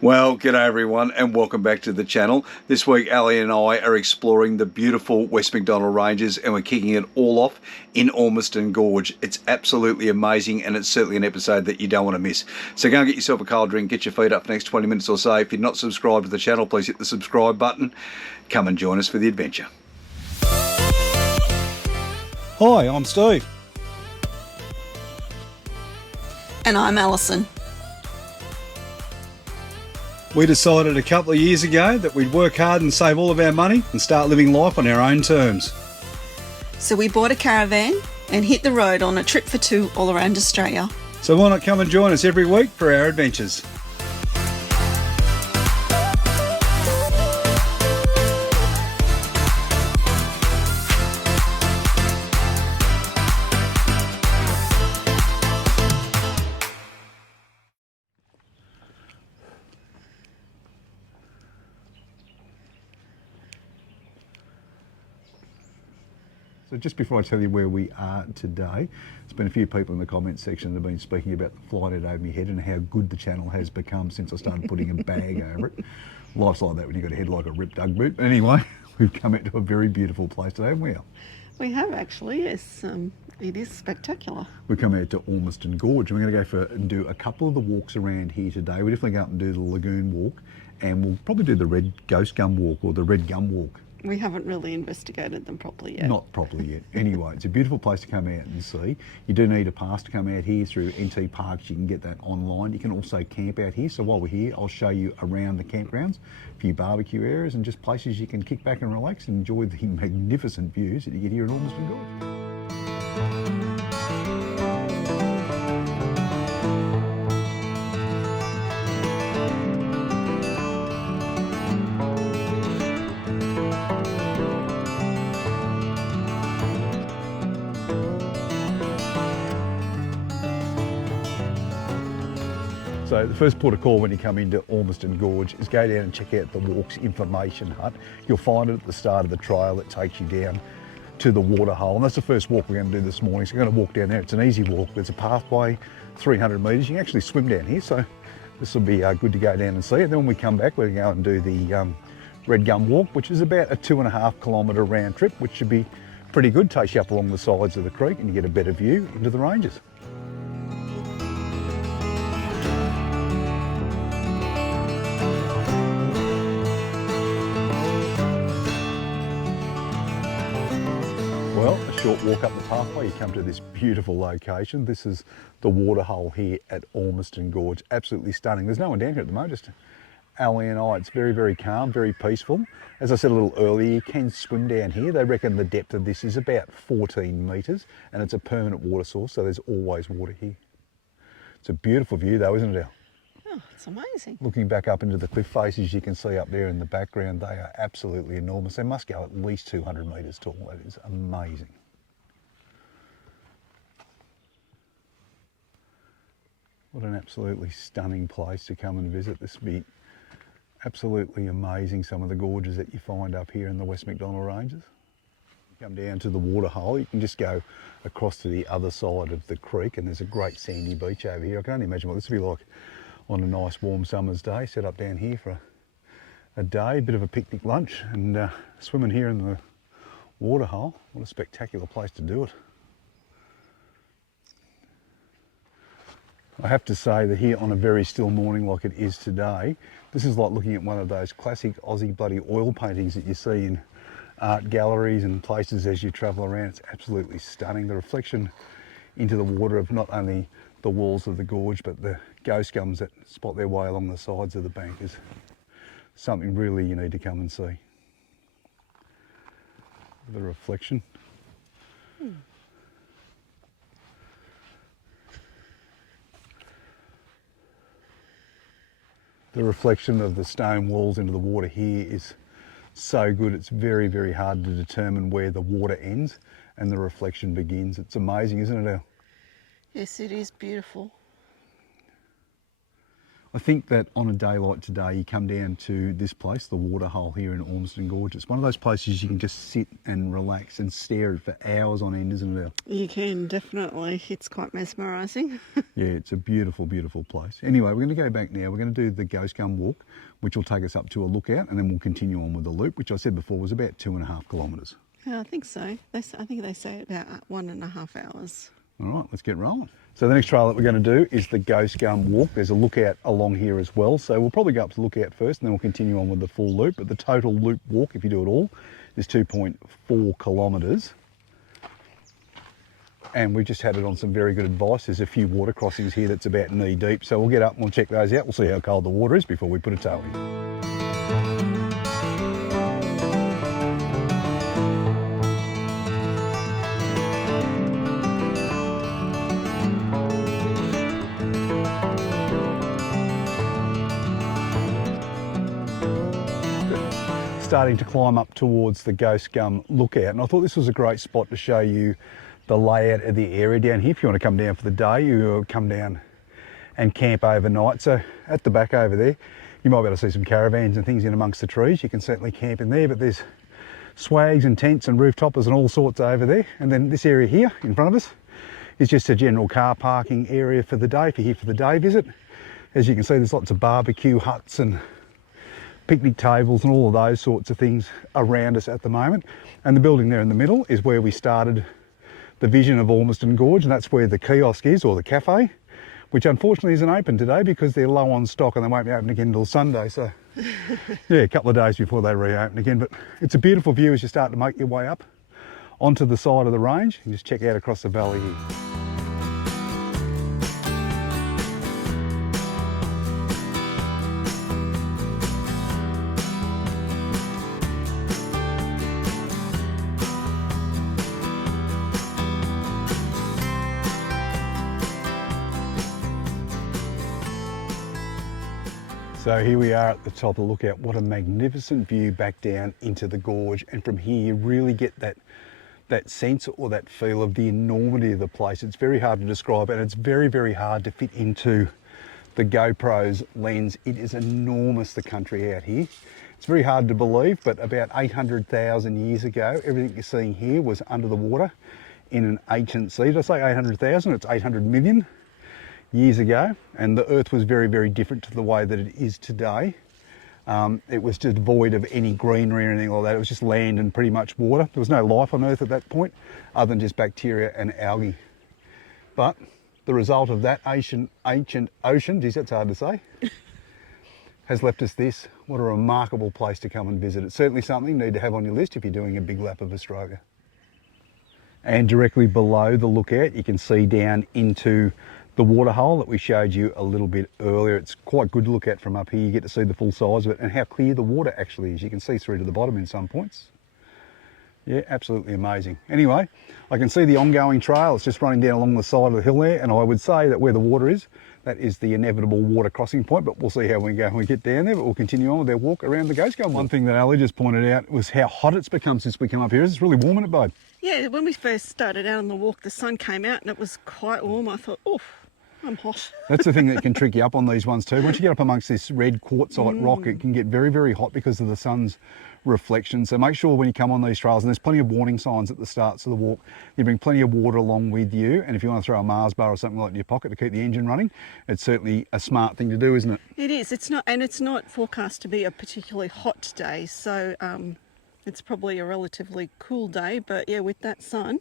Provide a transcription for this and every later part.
Well, g'day everyone and welcome back to the channel. This week Ali and I are exploring the beautiful West Macdonnell Ranges and we're kicking it all off in Ormiston Gorge. It's absolutely amazing and it's certainly an episode that you don't want to miss. So go and get yourself a cold drink, get your feet up for the next 20 minutes or so. If you're not subscribed to the channel, please hit the subscribe button. Come and join us for the adventure. Hi, I'm Steve. And I'm Alison. We decided a couple of years ago that we'd work hard and save all of our money and start living life on our own terms. So we bought a caravan and hit the road on a trip for two all around Australia. So why not come and join us every week for our adventures? So just before I tell you where we are today, there's been a few people in the comments section that have been speaking about the fly net over my head and how good the channel has become since I started putting a bag over it. Life's like that when you've got a head like a ripped Ugg boot. But anyway, we've come out to a very beautiful place today, haven't we, Al? We have actually, yes. It is spectacular. We come out to Ormiston Gorge and we're going to go and do a couple of the walks around here today. We definitely go up and do the lagoon walk and we'll probably do the red ghost gum walk or the red gum walk. We haven't really investigated them properly yet. Not properly yet. Anyway, it's a beautiful place to come out and see. You do need a pass to come out here through NT Parks. You can get that online. You can also camp out here. So while we're here, I'll show you around the campgrounds, a few barbecue areas and just places you can kick back and relax and enjoy the magnificent views that you get here in Ormiston Gorge. So the first port of call when you come into Ormiston Gorge is go down and check out the Walks Information Hut. You'll find it at the start of the trail that takes you down to the waterhole. And that's the first walk we're going to do this morning. So we're going to walk down there. It's an easy walk. There's a pathway, 300 metres. You can actually swim down here. So this will be good to go down and see. And then when we come back, we're going to go and do the Red Gum Walk, which is about a 2.5 kilometre round trip, which should be pretty good. Takes you up along the sides of the creek and you get a better view into the ranges. Well, a short walk up the pathway, you come to this beautiful location. This is the waterhole here at Ormiston Gorge. Absolutely stunning. There's no one down here at the moment, just Ali and I. It's very, very calm, very peaceful. As I said a little earlier, you can swim down here. They reckon the depth of this is about 14 metres and it's a permanent water source, so there's always water here. It's a beautiful view though, isn't it, Al? Oh, it's amazing. Looking back up into the cliff faces, you can see up there in the background, they are absolutely enormous. They must go at least 200 metres tall. That is amazing. What an absolutely stunning place to come and visit. This would be absolutely amazing, some of the gorges that you find up here in the West Macdonnell Ranges. You come down to the waterhole, you can just go across to the other side of the creek and there's a great sandy beach over here. I can only imagine what this would be like on a nice warm summer's day. Set up down here for a day, a bit of a picnic lunch and swimming here in the waterhole. What a spectacular place to do it. I have to say that here on a very still morning like it is today, this is like looking at one of those classic Aussie bloody oil paintings that you see in art galleries and places as you travel around. It's absolutely stunning. The reflection into the water of not only the walls of the gorge but the ghost gums that spot their way along the sides of the bank is something really you need to come and see. The reflection. The reflection of the stone walls into the water here is so good. It's very, very hard to determine where the water ends and the reflection begins. It's amazing, isn't it, Al? Yes, it is beautiful. I think that on a day like today, you come down to this place, the waterhole here in Ormiston Gorge. It's one of those places you can just sit and relax and stare at for hours on end, isn't it? You can, definitely. It's quite mesmerising. Yeah, it's a beautiful, beautiful place. Anyway, we're going to go back now. We're going to do the Ghost Gum Walk, which will take us up to a lookout, and then we'll continue on with the loop, which I said before was about 2.5 kilometres. Yeah, I think so. I think they say about 1.5 hours. All right, let's get rolling. So the next trail that we're going to do is the Ghost Gum Walk. There's a lookout along here as well. So we'll probably go up to the lookout first and then we'll continue on with the full loop. But the total loop walk, if you do it all, is 2.4 kilometres. And we've just had it on some very good advice. There's a few water crossings here that's about knee deep. So we'll get up and we'll check those out. We'll see how cold the water is before we put a toe in. Starting to climb up towards the Ghost Gum lookout, and I thought this was a great spot to show you the layout of the area down here. If you want to come down for the day, you come down and camp overnight. So at the back over there, you might be able to see some caravans and things in amongst the trees. You can certainly camp in there, but there's swags and tents and rooftoppers and all sorts over there. And then this area here in front of us is just a general car parking area for the day, if you're here for the day visit. As you can see, there's lots of barbecue huts and picnic tables and all of those sorts of things around us at the moment. And the building there in the middle is where we started the vision of Ormiston Gorge, and that's where the kiosk is, or the cafe, which unfortunately isn't open today because they're low on stock and they won't be open again until Sunday. So yeah, a couple of days before they reopen again. But it's a beautiful view as you start to make your way up onto the side of the range and just check out across the valley here. So here we are at the top of the lookout. What a magnificent view back down into the gorge. And from here you really get that sense or that feel of the enormity of the place. It's very hard to describe, and it's very, very hard to fit into the GoPro's lens. It is enormous, the country out here. It's very hard to believe, but about 800,000 years ago, everything you're seeing here was under the water in an ancient sea. Did I say 800,000? It's 800 million. Years ago, and the earth was very, very different to the way that it is today. It was just void of any greenery or anything like that. It was just land and pretty much water. There was no life on earth at that point other than just bacteria and algae. But the result of that ancient ocean, geez, that's hard to say, has left us this. What a remarkable place to come and visit. It's certainly something you need to have on your list if you're doing a big lap of Australia. And directly below the lookout, you can see down into the waterhole that we showed you a little bit earlier. It's quite good to look at from up here. You get to see the full size of it and how clear the water actually is. You can see through to the bottom in some points. Yeah, absolutely amazing. Anyway, I can see the ongoing trail. It's just running down along the side of the hill there, and I would say that where the water is, that is the inevitable water crossing point, but we'll see how we go when we get down there. But we'll continue on with our walk around the Ghost Gum. One thing that Ali just pointed out was how hot it's become since we come up here. It's really warm, isn't it, babe? Yeah, when we first started out on the walk, the sun came out and it was quite warm. I thought, oh, I'm hot. That's the thing that can trick you up on these ones too. Once you get up amongst this red quartzite rock, it can get very, very hot because of the sun's reflection. So make sure when you come on these trails, and there's plenty of warning signs at the starts of the walk, you bring plenty of water along with you. And if you want to throw a Mars bar or something like that in your pocket to keep the engine running, it's certainly a smart thing to do, isn't it? It is. It's not forecast to be a particularly hot day. So it's probably a relatively cool day, but yeah, with that sun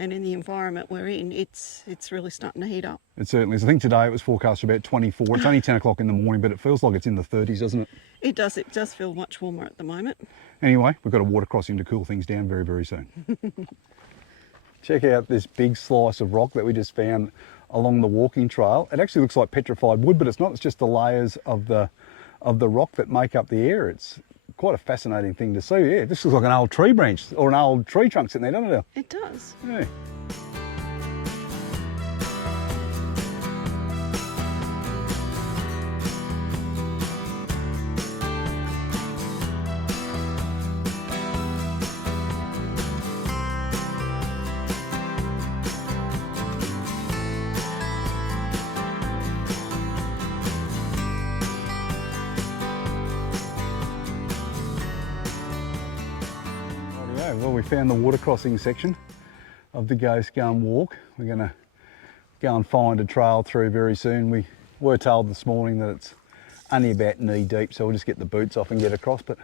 and in the environment we're in, it's really starting to heat up. It certainly is. I think today it was forecast for about 24. It's only 10 o'clock in the morning, but it feels like it's in the 30s, doesn't it? It does. It does feel much warmer at the moment. Anyway, we've got a water crossing to cool things down very, very soon. Check out this big slice of rock that we just found along the walking trail. It actually looks like petrified wood, but it's not. It's just the layers of the rock that make up the air. It's quite a fascinating thing to see. Yeah, this looks like an old tree branch or an old tree trunk sitting there, doesn't it? It does. Yeah. Well, we found the water crossing section of the Ghost Gum Walk. We're going to go and find a trail through very soon. We were told this morning that it's only about knee deep, so we'll just get the boots off and get across, but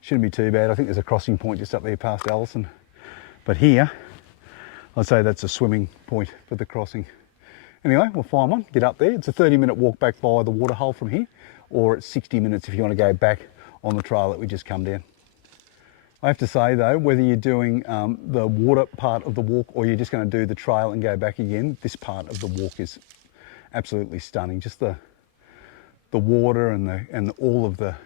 shouldn't be too bad. I think there's a crossing point just up there past Allison. But here, I'd say that's a swimming point for the crossing. Anyway, we'll find one, get up there. It's a 30-minute walk back via the waterhole from here, or it's 60 minutes if you want to go back on the trail that we just come down. I have to say though, whether you're doing the water part of the walk or you're just going to do the trail and go back again, this part of the walk is absolutely stunning. Just the water and all of the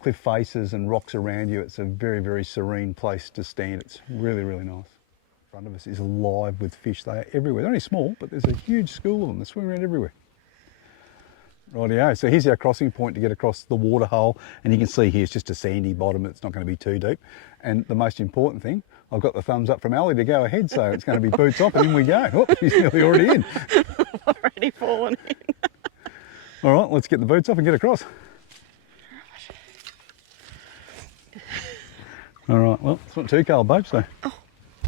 cliff faces and rocks around you. It's a very, very serene place to stand. It's really, really nice. In front of us is alive with fish. They are everywhere. They're only small, but there's a huge school of them. They swim around everywhere. Rightio, so here's our crossing point to get across the waterhole, and you can see here it's just a sandy bottom. It's not going to be too deep. And the most important thing, I've got the thumbs up from Ali to go ahead, so it's going to be boots off and in we go. Oh, she's nearly already in. Already fallen in. All right, let's get the boots off and get across. All right, well, it's not too cold, babe, so. Oh,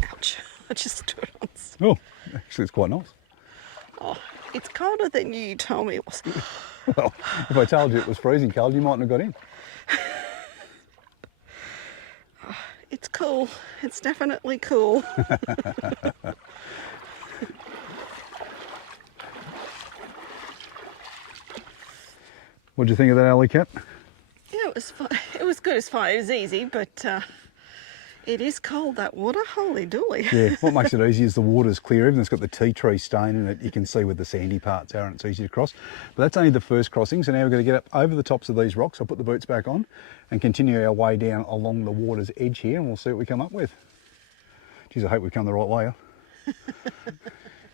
ouch. I just stood on. Oh, actually it's quite nice. Oh, it's colder than you told me it was. Well, if I told you it was freezing cold, you mightn't have got in. Oh, it's cool. It's definitely cool. What do you think of that alley cat? Yeah, it was fun. It was good. It's fine. It was easy, but it is cold, that water. Holy dooly. Yeah, what makes it easy is the water's clear. Even it's got the tea tree stain in it. You can see where the sandy parts are and it's easy to cross. But that's only the first crossing. So now we're going to get up over the tops of these rocks. I'll put the boots back on and continue our way down along the water's edge here, and we'll see what we come up with. Geez, I hope we've come the right way.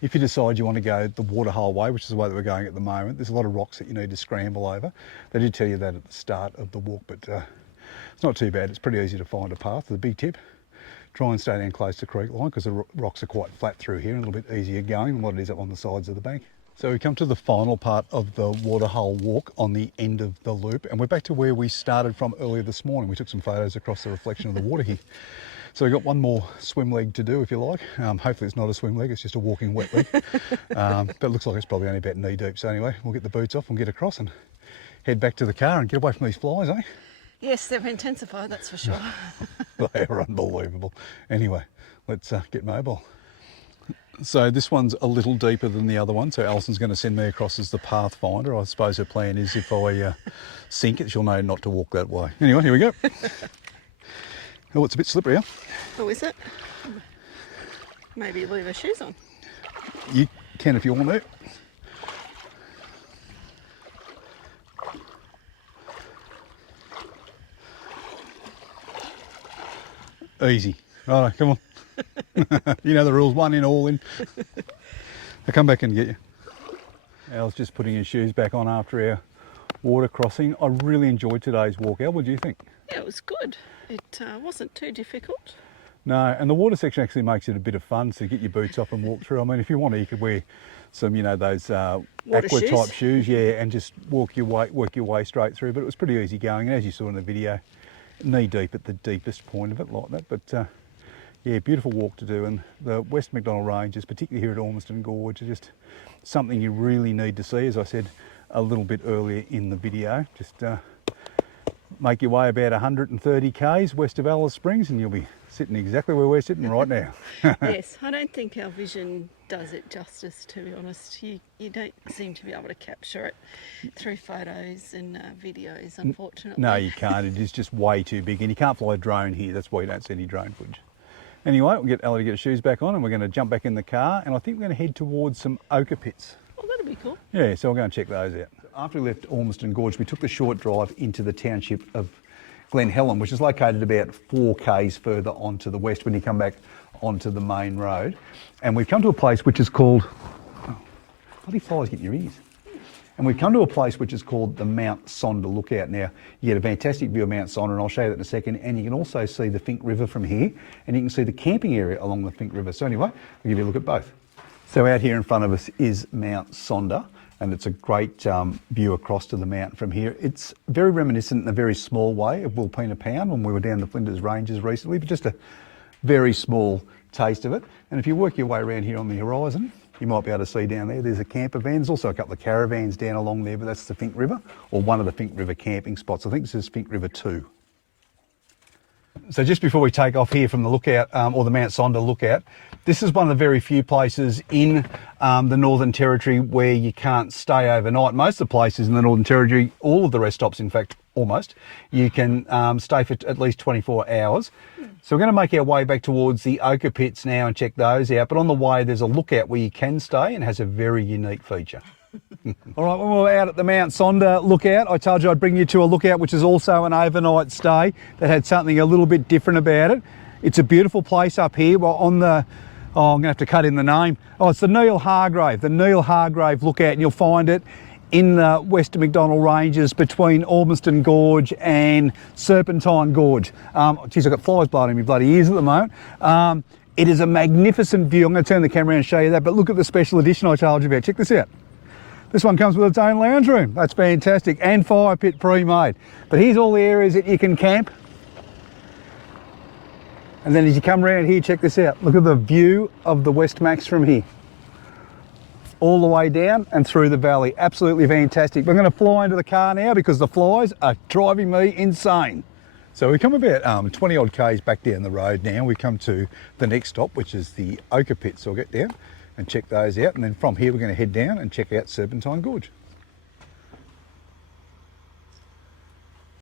If you decide you want to go the waterhole way, which is the way that we're going at the moment, there's a lot of rocks that you need to scramble over. They did tell you that at the start of the walk, but it's not too bad. It's pretty easy to find a path. The big tip, try and stay down close to creek line because the rocks are quite flat through here and a little bit easier going than what it is up on the sides of the bank. So we come to the final part of the waterhole walk on the end of the loop, and we're back to where we started from earlier this morning. We took some photos across the reflection of the water here. So we've got one more swim leg to do, if you like. Hopefully it's not a swim leg, it's just a walking wet leg. But it looks like it's probably only about knee deep. So anyway, we'll get the boots off and get across and head back to the car and get away from these flies, eh? Yes, they've intensified, that's for sure. They are unbelievable. Anyway, let's get mobile. So this one's a little deeper than the other one. So Alison's going to send me across as the pathfinder. I suppose her plan is if I sink it, she'll know not to walk that way. Anyway, here we go. Oh, it's a bit slippery, huh? Oh, is it? Maybe leave her shoes on. You can if you want to. Easy. Righto, come on. You know the rules, one in, all in. I'll come back and get you. Al's just putting his shoes back on after our water crossing. I really enjoyed today's walk. Al, what do you think? Yeah, it was good. It wasn't too difficult. No, and the water section actually makes it a bit of fun to get your boots off and walk through. I mean, if you want to, you could wear some, you know, those aqua type shoes, yeah, and just work your way straight through. But it was pretty easy going, and as you saw in the video, knee deep at the deepest point of it, like that. But yeah, beautiful walk to do, and the West Macdonnell Ranges, particularly here at Ormiston Gorge, are just something you really need to see. As I said a little bit earlier in the video, just make your way about 130 k's west of Alice Springs and you'll be sitting exactly where we're sitting right now. Yes, I don't think our vision does it justice, to be honest. You don't seem to be able to capture it through photos and videos, unfortunately. No, you can't. It is just way too big, and you can't fly a drone here. That's why you don't see any drone footage. Anyway, we'll get Ellie to get her shoes back on and we're going to jump back in the car, and I think we're going to head towards some Ochre Pits. Oh, that'd be cool. Yeah, so we'll go and check those out. After we left Ormiston Gorge, we took the short drive into the township of Glen Helen, which is located about 4 k's further onto the west when you come back onto the main road. And we've come to a place which is called, oh, bloody flies get in your ears. And we've come to a place which is called the Mount Sonder Lookout. Now, you get a fantastic view of Mount Sonder, and I'll show you that in a second. And you can also see the Fink River from here, and you can see the camping area along the Fink River. So anyway, I'll give you a look at both. So out here in front of us is Mount Sonder, and it's a great view across to the mountain from here. It's very reminiscent in a very small way of Wilpena Pound when we were down the Flinders Ranges recently, but just a very small taste of it. And if you work your way around here on the horizon, you might be able to see down there, there's a camper van. There's also a couple of caravans down along there, but that's the Fink River, or one of the Fink River camping spots. I think this is Fink River 2. So just before we take off here from the lookout, or the Mount Sonder lookout, this is one of the very few places in the Northern Territory where you can't stay overnight. Most of the places in the Northern Territory, all of the rest stops in fact, almost, you can stay for at least 24 hours. So we're going to make our way back towards the Ochre Pits now and check those out. But on the way, there's a lookout where you can stay and has a very unique feature. All right, when we were out at the Mount Sonder lookout, I told you I'd bring you to a lookout which is also an overnight stay that had something a little bit different about it. It's a beautiful place up here. Well, on the, I'm going to have to cut in the name. Oh, it's the Neil Hargrave lookout, and you'll find it in the West Macdonnell Ranges between Ormiston Gorge and Serpentine Gorge. Geez, I've got flies blowing in my bloody ears at the moment. It is a magnificent view. I'm going to turn the camera around and show you that, but look at the special edition I told you about. Check this out. This one comes with its own lounge room. That's fantastic, and fire pit pre-made. But here's all the areas that you can camp. And then as you come around here, check this out. Look at the view of the West Macs from here. All the way down and through the valley. Absolutely fantastic. We're going to fly into the car now because the flies are driving me insane. So we come about 20 odd Ks back down the road now. We come to the next stop, which is the Ochre Pits. So we'll get down and check those out. And then from here, we're going to head down and check out Serpentine Gorge.